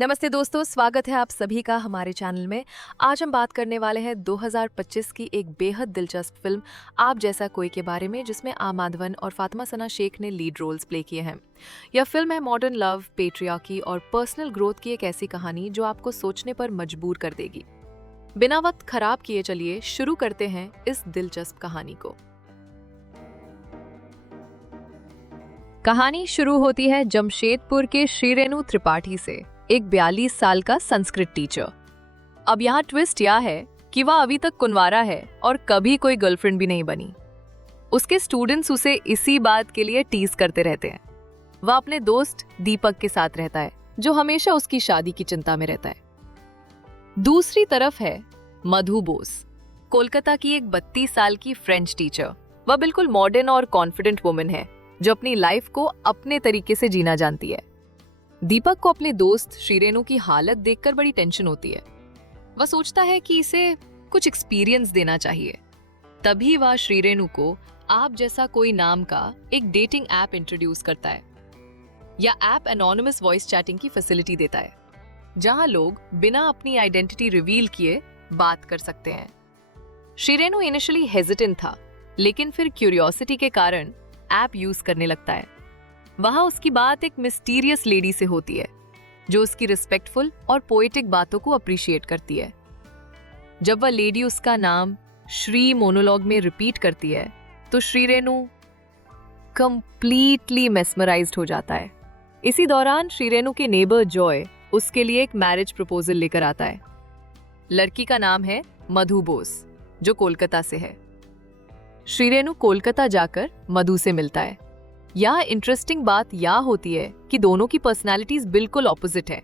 नमस्ते दोस्तों, स्वागत है आप सभी का हमारे चैनल में। आज हम बात करने वाले हैं 2025 की एक बेहद दिलचस्प फिल्म आप जैसा कोई के बारे में, जिसमें माधवन और फातिमा सना शेख ने लीड रोल्स प्ले किए हैं। यह फिल्म है मॉडर्न लव, पेट्रियार्की और पर्सनल ग्रोथ की एक ऐसी कहानी जो आपको सोचने पर मजबूर कर देगी। बिना वक्त खराब किए चलिए शुरू करते हैं इस दिलचस्प कहानी को। कहानी शुरू होती है जमशेदपुर के श्री रेणु त्रिपाठी से, एक 42 साल का संस्कृत टीचर। अब यहाँ ट्विस्ट यह है कि वह अभी तक कुंवारा है और कभी कोई गर्लफ्रेंड भी नहीं बनी। उसके स्टूडेंट्स उसे इसी बात के लिए टीज करते रहते हैं। वह अपने दोस्त दीपक के साथ रहता है, जो हमेशा उसकी शादी की चिंता में रहता है। दूसरी तरफ है मधु बोस, कोलकाता की एक 32 साल की फ्रेंच टीचर। वह बिल्कुल मॉडर्न और कॉन्फिडेंट वुमन है, जो अपनी लाइफ को अपने तरीके से जीना जानती है। दीपक को अपने दोस्त श्री रेणु की हालत देखकर बड़ी टेंशन होती है। वह सोचता है कि इसे कुछ एक्सपीरियंस देना चाहिए। तभी वह श्री रेणु को आप जैसा कोई नाम का एक डेटिंग ऐप इंट्रोड्यूस करता है। यह ऐप एनोनिमस वॉइस चैटिंग की फैसिलिटी देता है, जहां लोग बिना अपनी आइडेंटिटी रिवील किए बात कर सकते हैं। श्री रेणु इनिशियली हेजिटेंट था, लेकिन फिर क्यूरियोसिटी के कारण ऐप यूज करने लगता है। वहां उसकी बात एक मिस्टीरियस लेडी से होती है, जो उसकी रिस्पेक्टफुल और पोएटिक बातों को अप्रिशिएट करती है। जब वह लेडी उसका नाम श्री मोनोलॉग में रिपीट करती है, तो श्री रेणु कंप्लीटली मेस्मराइज्ड हो जाता है। इसी दौरान श्री रेणु के नेबर जॉय उसके लिए एक मैरिज प्रपोजल लेकर आता है। लड़की का नाम है मधु बोस, जो कोलकाता से है। श्री रेणु कोलकाता जाकर मधु से मिलता है। यह इंटरेस्टिंग यह यह होती है कि दोनों की पर्सनालिटीज बिल्कुल ऑपोजिट है।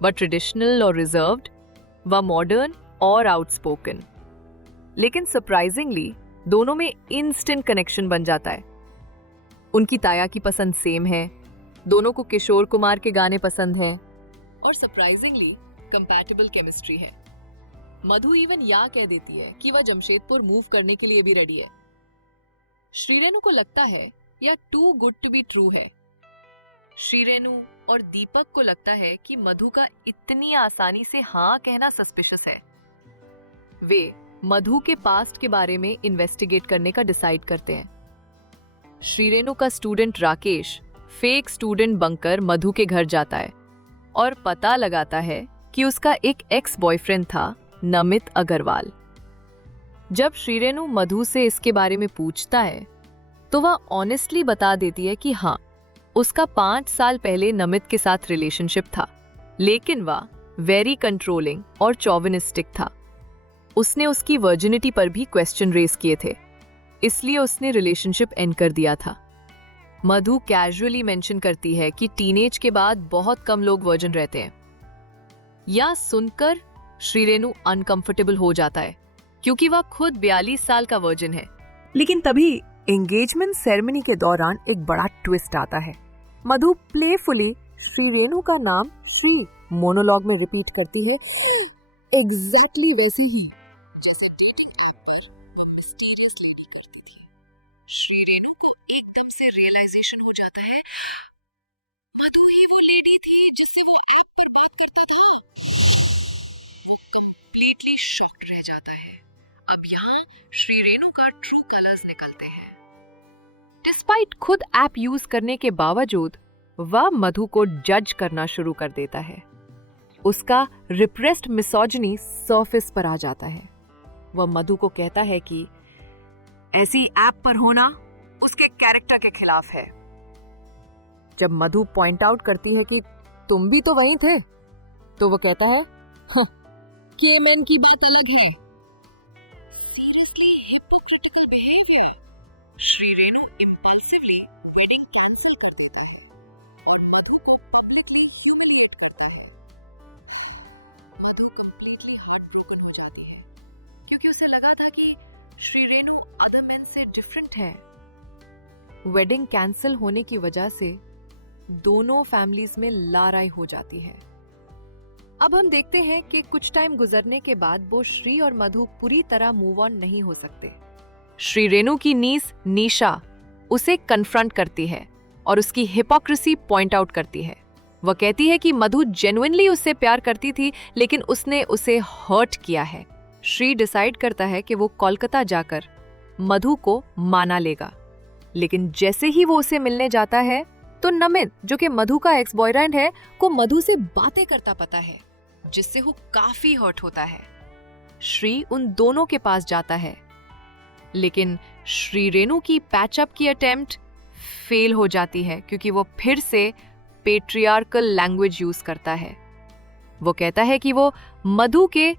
वह ट्रेडिशनल और रिजर्व्ड, वह मॉडर्न और आउटस्पोकन। लेकिन सरप्राइजिंगली दोनों में इंस्टेंट कनेक्शन बन जाता है। उनकी ताया की पसंद सेम है, दोनों को किशोर कुमार के गाने पसंद हैं, और सरप्राइजिंगली कंपैटिबल केमिस्ट्री है। मधु इवन यह कह देती है कि वह जमशेदपुर मूव करने के लिए भी रेडी है। श्री रेणु को लगता है यह too good to be true है। श्री रेणु और दीपक को लगता है कि मधु का इतनी आसानी से हाँ कहना सस्पिशियस है। वे मधु के पास्ट के बारे में इन्वेस्टिगेट करने का डिसाइड करते हैं। श्री रेणु का स्टूडेंट राकेश फेक स्टूडेंट बनकर मधु के घर जाता है और पता लगाता है कि उसका एक एक्स बॉयफ्रेंड था, नमित अग्रवाल। जब श्री रेणु मधु से इसके बारे में पूछता है, तो वह ऑनेस्टली बता देती है कि हाँ, उसका 5 साल पहले नमित के साथ रिलेशनशिप था, लेकिन वह वेरी कंट्रोलिंग और चॉविनिस्टिक था। उसने उसकी वर्जिनिटी पर भी क्वेश्चन रेज किए थे, इसलिए उसने रिलेशनशिप एंड कर दिया था। मधु कैजुअली मेंशन करती है कि टीनेज के बाद बहुत कम लोग वर्जिन रहते हैं। यह सुनकर श्री रेणु अनकंफर्टेबल हो जाता है, क्योंकि वह खुद 42 साल का वर्जिन है। लेकिन तभी एंगेजमेंट सेरेमनी के दौरान एक बड़ा ट्विस्ट आता है। मधु प्लेफुली श्री रेणु का नाम श्री मोनोलॉग में रिपीट करती है, एग्जैक्टली वैसे ही जैसे डेटिंग ऐप पर वो मिस्टीरियस लेडी करती थी। श्री रेणु को एकदम से रियलाइजेशन हो जाता है, मधु ही वो लेडी थी जिससे वो ऐप पर बात करता था। वो कंप्लीटली शॉक्ड रह जाता है। अब यहाँ श्री रेणु का ट्रू कलर्स निकलते हैं। डिस्पाइट खुद ऐप यूज करने के बावजूद वह मधु को जज करना शुरू कर देता है। उसका रिप्रेस्ड मिसोजिनी सरफेस पर आ जाता है। वह मधु को कहता है कि ऐसी ऐप पर होना उसके कैरेक्टर के खिलाफ है। जब मधु पॉइंट आउट करती है कि तुम भी तो वहीं थे, तो वो कहता है, हाँ, केमैन की बात अलग है। Seriously hypocritical behaviour. Shri Renu impulsively wedding cancel कर देता है। मधु को पब्लिकली ह्यूमिलिएट करता है। मधु कंप्लीटली हार्टब्रोकन हो जाती है, क्योंकि उसे लगा था कि श्री रेणु अदर मेन से डिफरेंट है। वेडिंग कैंसिल होने की वजह से दोनों फैमिलीज में लड़ाई हो जाती है। अब हम देखते हैं कि कुछ टाइम गुजरने के बाद वो श्री और मधु पूरी तरह मूव ऑन नहीं हो सकते। श्री रेणु की नीस निशा उसे कन्फ्रंट करती है और उसकी हिपोक्रेसी पॉइंट आउट करती है। वह कहती है कि मधु जेन्युइनली उससे प्यार करती थी, लेकिन उसने उसे हर्ट किया है। श्री डिसाइड करता है कि वो कोलकाता जाकर मधु को माना लेगा, लेकिन जैसे ही वो उसे मिलने जाता है तो नमित, जो कि मधु का एक्स बॉयफ्रेंड है, को मधु से बातें करता पता है, जिससे वो काफी हर्ट होता है। श्री उन दोनों के पास जाता है, लेकिन श्री रेणु की पैचअप की अटेम्प्ट फेल हो जाती है क्योंकि वो फिर से पेट्रियार्कल लैंग्वेज यूज करता है। वो कहता है कि वो मधु के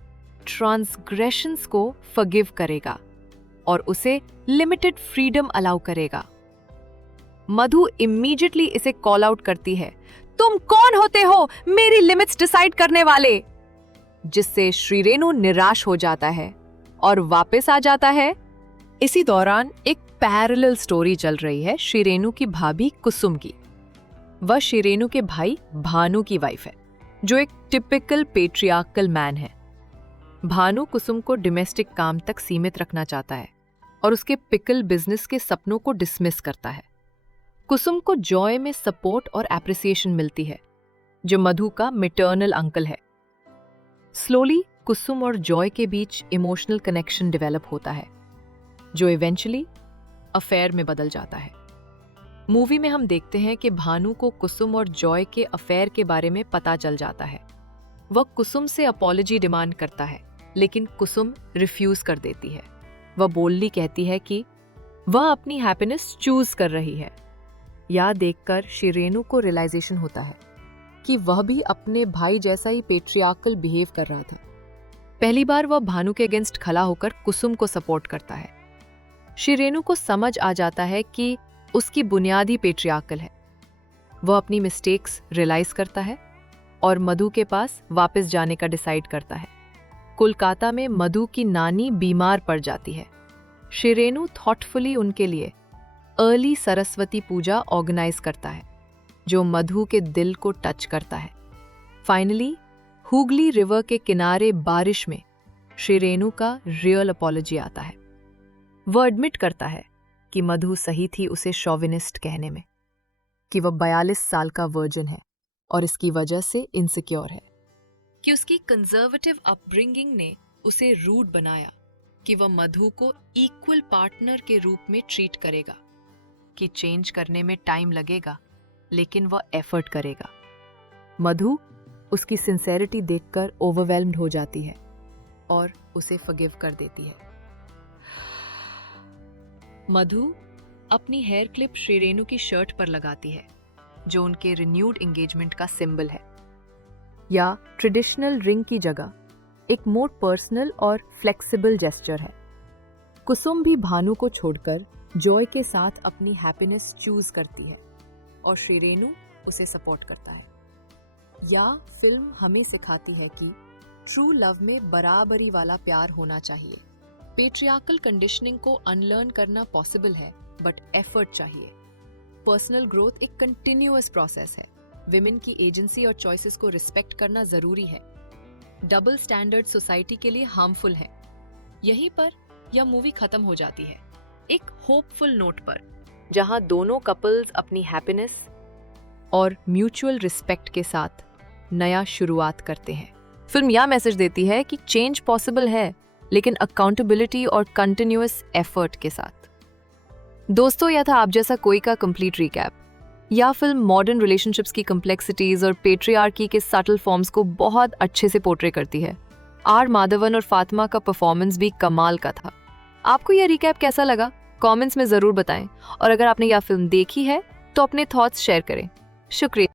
ट्रांसग्रेशंस को फॉरगिव करेगा और उसे लिमिटेड फ्रीडम अलाउ करेगा। मधु इमीडिएटली इसे कॉल आउट करती है, तुम कौन होते हो मेरी लिमिट्स डिसाइड करने वाले, जिससे श्री रेणु निराश हो जाता है और वापस आ जाता है। इसी दौरान एक पैरेलल स्टोरी चल रही है श्री रेणु की भाभी कुसुम की। वह श्री रेणु के भाई भानु की वाइफ है, जो एक टिपिकल पेट्रियार्कल मैन है। भानु कुसुम को डोमेस्टिक काम तक सीमित रखना चाहता है और उसके पिकल बिजनेस के सपनों को डिसमिस करता है। कुसुम को जॉय में सपोर्ट और एप्रिसिएशन मिलती है, जो मधु का मैटरनल अंकल है। स्लोली कुसुम और जॉय के बीच इमोशनल कनेक्शन डेवलप होता है, जो इवेंचुअली अफेयर में बदल जाता है। मूवी में हम देखते हैं कि भानु को कुसुम और जॉय के अफेयर के बारे में पता चल जाता है। वह कुसुम से अपॉलजी डिमांड करता है, लेकिन कुसुम रिफ्यूज कर देती है। वह बोल्डली कहती है कि वह अपनी हैप्पीनेस चूज कर रही है। यह देखकर श्री रेणु को रियलाइजेशन होता है कि वह भी अपने भाई जैसा ही पेट्रियार्कल बिहेव कर रहा था। पहली बार वह भानु के अगेंस्ट खड़ा होकर कुसुम को सपोर्ट करता है। श्री रेणु को समझ आ जाता है कि उसकी बुनियादी पेट्रियार्कल है। वह अपनी मिस्टेक्स रियलाइज करता है और मधु के पास वापस जाने का डिसाइड करता है। कोलकाता में मधु की नानी बीमार पड़ जाती है। श्री रेणु थॉटफुली उनके लिए अर्ली सरस्वती पूजा ऑर्गेनाइज करता है, जो मधु के दिल को टच करता है। फाइनली हुगली रिवर के किनारे बारिश में श्री रेणु का रियल अपॉलजी आता है। वह एडमिट करता है कि मधु सही थी उसे शॉविनिस्ट कहने में, कि वह 42 साल का वर्जिन है और इसकी वजह से इनसिक्योर है, कि उसकी कंजर्वेटिव अपब्रिंगिंग ने उसे रूड बनाया, कि वह मधु को इक्वल पार्टनर के रूप में ट्रीट करेगा, कि चेंज करने में टाइम लगेगा लेकिन वह एफर्ट करेगा। मधु उसकी सिंसेरिटी देखकर ओवरवेल्म्ड हो जाती है और उसे फॉरगिव कर देती है। मधु अपनी हेयर क्लिप श्री रेणु की शर्ट पर लगाती है, जो उनके रिन्यूड एंगेजमेंट का सिंबल है। या ट्रेडिशनल रिंग की जगह एक मोर पर्सनल और फ्लेक्सिबल जेस्चर है। कुसुम भी भानु को छोड़कर जॉय के साथ अपनी हैप्पीनेस चूज करती है और श्री रेणु उसे सपोर्ट करता है। या फिल्म हमें सिखाती है कि ट्रू लव में बराबरी वाला प्यार होना चाहिए। पेट्रियार्कल कंडीशनिंग को अनलर्न करना पॉसिबल है, बट एफर्ट चाहिए। पर्सनल ग्रोथ एक कंटिन्यूअस प्रोसेस है। विमेन की एजेंसी और चॉइसेस को रिस्पेक्ट करना जरूरी है। डबल स्टैंडर्ड सोसाइटी के लिए हार्मफुल है। यहीं पर यह मूवी खत्म हो जाती है, एक होपफुल नोट पर, जहां दोनों कपल्स अपनी हैप्पीनेस और म्यूचुअल रिस्पेक्ट के साथ नया शुरुआत करते हैं। फिल्म यह मैसेज देती है कि चेंज पॉसिबल है, लेकिन अकाउंटेबिलिटी और कंटिन्यूअस एफर्ट के साथ। दोस्तों, यह था आप जैसा कोई का कंप्लीट रिकैप। यह फिल्म मॉडर्न रिलेशनशिप्स की कॉम्प्लेक्सिटीज और पेट्रियार्की के सटल फॉर्म्स को बहुत अच्छे से पोर्ट्रे करती है। आर माधवन और फातिमा का परफॉर्मेंस भी कमाल का था। आपको यह रिकैप कैसा लगा? कमेंट्स में जरूर बताएं, और अगर आपने यह फिल्म देखी है तो अपने थॉट्स शेयर करें। शुक्रिया।